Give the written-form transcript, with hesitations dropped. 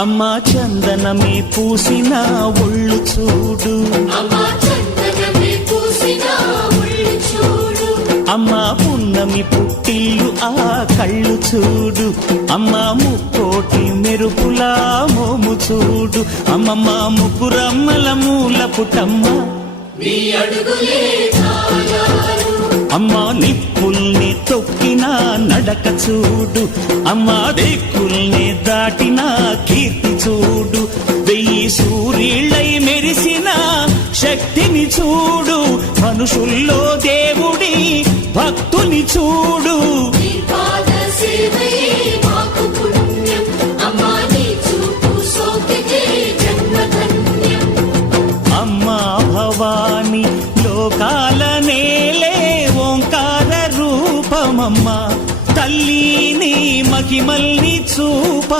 అమ్మా చందనమే పూసిన ఒళ్ళు చూడు, అమ్మా పున్నమి పుట్టిల్లు ఆ కళ్ళు చూడు, అమ్మా ముక్కోటి మెరుపులా మోము చూడు, అమ్మమ్మ ముగ్గురమ్మల మూల పుటమ్మ అమ్మా నిప్పుల్ని తొక్కిన నడక చూడు, అమ్మా దిక్కుల్ని దాటిన కీర్తి చూడు, 1000 సూర్యుళ్ళై మెరిసిన శక్తిని చూడు, మనుషుల్లో దేవుడి భక్తుని చూడు. అమ్మా భవాని లోకాల నేలే ఓంకార రూపమమ్మ, తల్లిని మహిమల్ని చూప